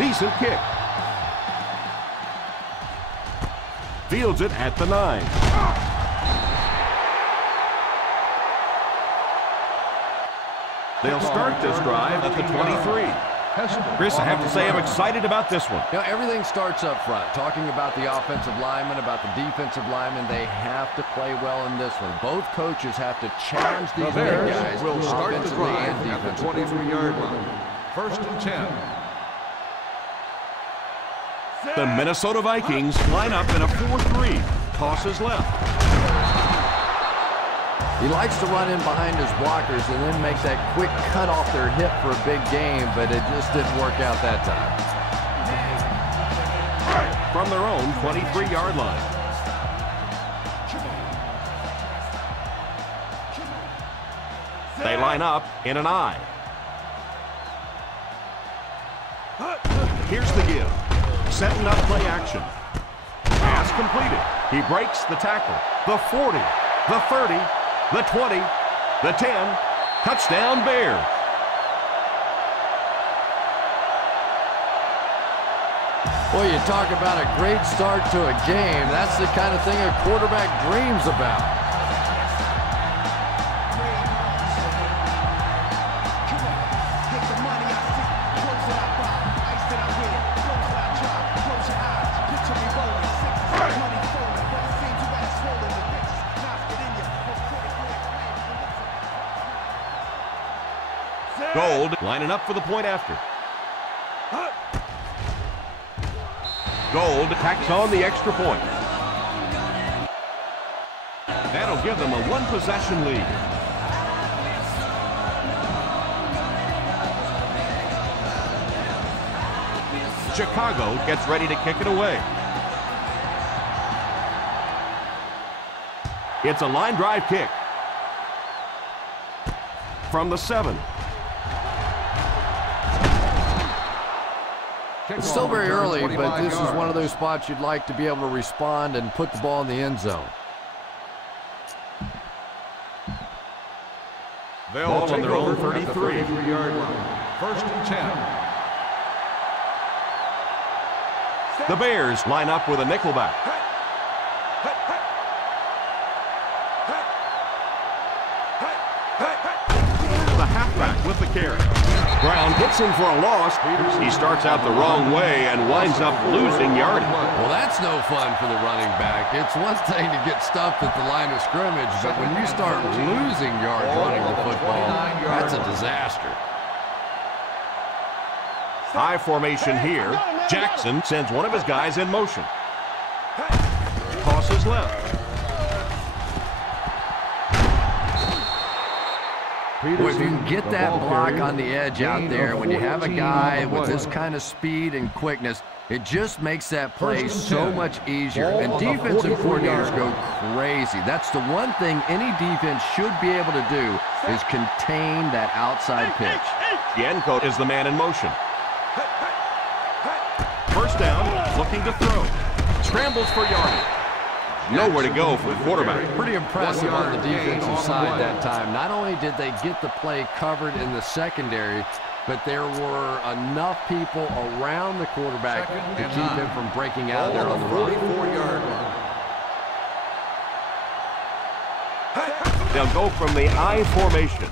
Decent kick. Fields it at the 9. They'll start this drive at the 23. Chris, I have to say I'm excited about this one. You know, everything starts up front. Talking about the offensive linemen, about the defensive linemen, they have to play well in this one. Both coaches have to challenge these big guys. Will start the drive at the 23-yard line. 1st and 10. The Minnesota Vikings line up in a 4-3. Tosses left. He likes to run in behind his blockers and then make that quick cut off their hip for a big game, but it just didn't work out that time. From their own 23-yard line. They line up in an I. Here's the give. Setting up play action. Pass completed. He breaks the tackle. The 40, the 30, the 20, the 10. Touchdown Bears. Boy, you talk about a great start to a game. That's the kind of thing a quarterback dreams about. Gold lining up for the point after. Gold tacks on the extra point. That'll give them a one-possession lead. Chicago gets ready to kick it away. It's a line drive kick. From the 7. It's still very early, but this is one of those spots you'd like to be able to respond and put the ball in the end zone. Ball on their own 33. 33-yard line. 1st and 10. The Bears line up with a nickelback. The halfback with the carry. Brown hits him for a loss. He starts out the wrong way and winds up losing yardage. Well, that's no fun for the running back. It's one thing to get stuffed at the line of scrimmage, but when you start losing yards running the football, that's a disaster. High formation here. Jackson sends one of his guys in motion. Tosses left. Boy, if you can get that block on the edge out there, when you have a guy with this kind of speed and quickness, it just makes that play so much easier. And defensive coordinators go crazy. That's the one thing any defense should be able to do is contain that outside pitch. Yenko is the man in motion. First down, looking to throw. Scrambles for yardage. Nowhere to go for the quarterback. Pretty impressive on the defensive side that time. Not only did they get the play covered in the secondary, but there were enough people around the quarterback to keep him from breaking out of there on the run. 44-yard line. They'll go from the I formation.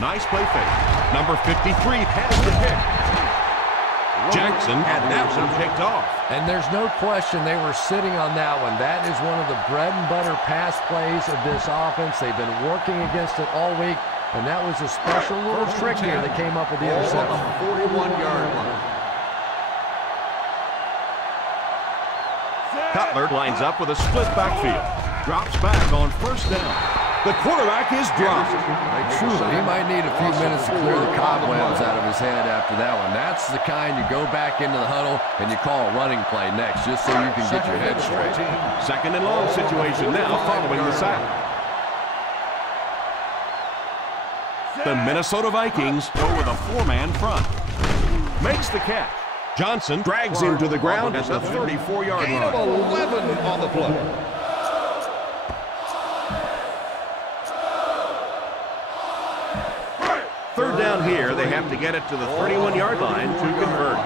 Nice play fake. Number 53 has the pick. Jackson had that one picked off. And there's no question they were sitting on that one. That is one of the bread and butter pass plays of this offense. They've been working against it all week, and that was a special little trick here that came up with the interception. 41-yard line. Cutler lines up with a split backfield. Drops back on first down. The quarterback is dropped. He might need a few minutes to clear the cobwebs out of his head after that one. That's the kind you go back into the huddle and you call a running play next just so you can get your head straight. Second and long situation now following the sack. The Minnesota Vikings go with a 4-man front. Makes the catch. Johnson drags him to the ground at the 34-yard line. 11 on the play. Third down here, they have to get it to the 31-yard line to convert.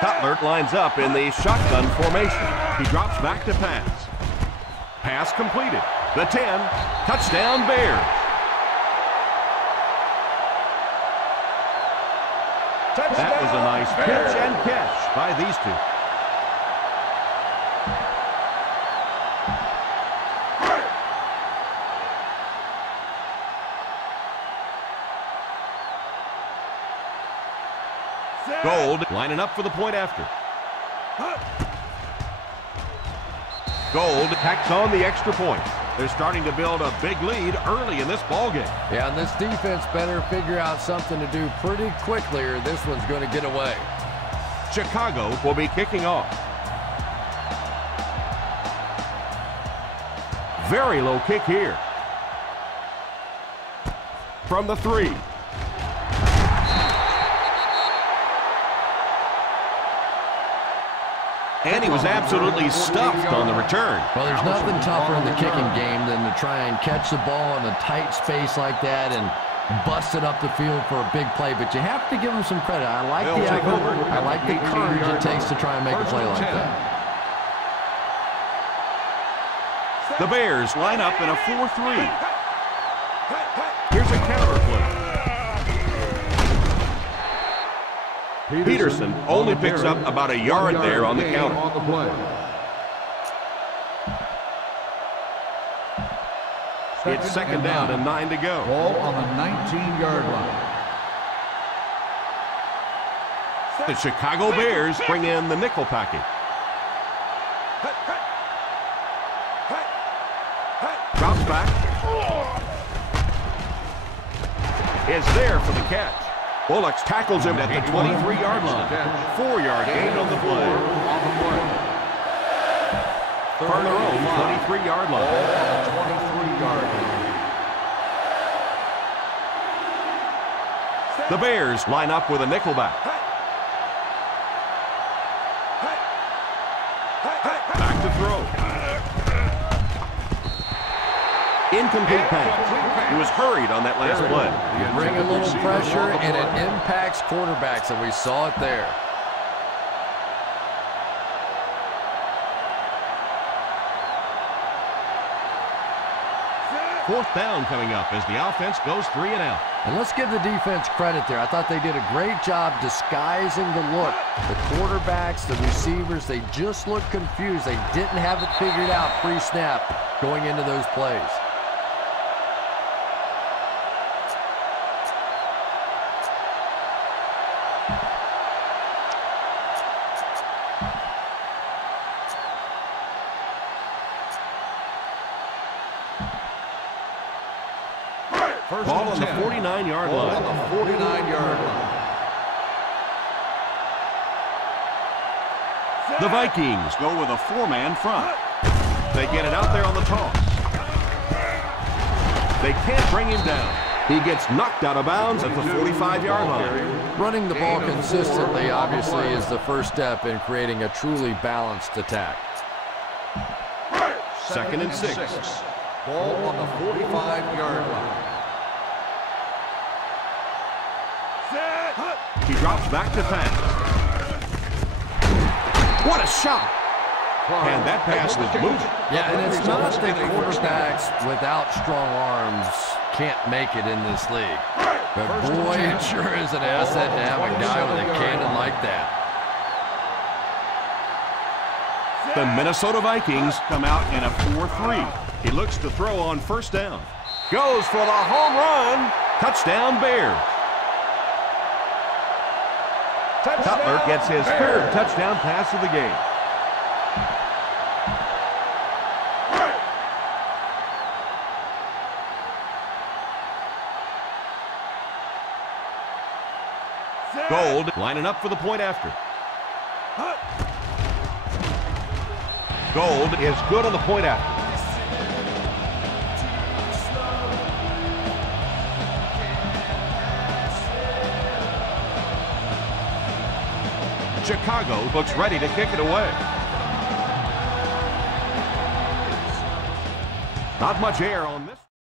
Cutler lines up in the shotgun formation. He drops back to pass. Pass completed. The 10. Touchdown Bears. That was a nice pitch and catch by these two. Gold lining up for the point after. Gold tacks on the extra point. They're starting to build a big lead early in this ballgame. Yeah, and this defense better figure out something to do pretty quickly or this one's going to get away. Chicago will be kicking off. Very low kick here. From the 3. And he was absolutely stuffed on the return. Well, there's nothing tougher in the kicking game than to try and catch the ball in a tight space like that and bust it up the field for a big play. But you have to give him some credit. I like the effort. I like the courage it takes to try and make a play like that. The Bears line up in a 4-3. Here's a counter play. Peterson only picks up about a yard there on the counter. It's second down and 9 to go. Ball on the 19-yard line. The Chicago Bears bring in the nickel package. Drops back. Is there for the catch. Bullocks tackles him at the 23-yard line. 4-yard gain on the play. From their own 23-yard line. 23-yard line. The Bears line up with a nickelback. Back to throw. Incomplete pass. He was hurried on that last play. You bring a little pressure, and it impacts quarterbacks, and we saw it there. Fourth down coming up as the offense goes 3 and out. And let's give the defense credit there. I thought they did a great job disguising the look. The quarterbacks, the receivers, they just looked confused. They didn't have it figured out pre-snap going into those plays. Ball on the 49-yard line. On the 49-yard line. The Vikings go with a 4-man front. They get it out there on the toss. They can't bring him down. He gets knocked out of bounds at the 45-yard line. Running the ball consistently, obviously, is the first step in creating a truly balanced attack. Second and 6. Ball on the 45-yard line. He drops back to pass. What a shot! And that pass was moving. Yeah, and it's not that quarterbacks without strong arms can't make it in this league. But boy, it sure is an asset to have a guy with a cannon like that. The Minnesota Vikings come out in a 4-3. He looks to throw on first down. Goes for the home run. Touchdown Bears. Cutler gets his third touchdown pass of the game. Gold lining up for the point after. Gold is good on the point after. Chicago looks ready to kick it away. Not much air on this.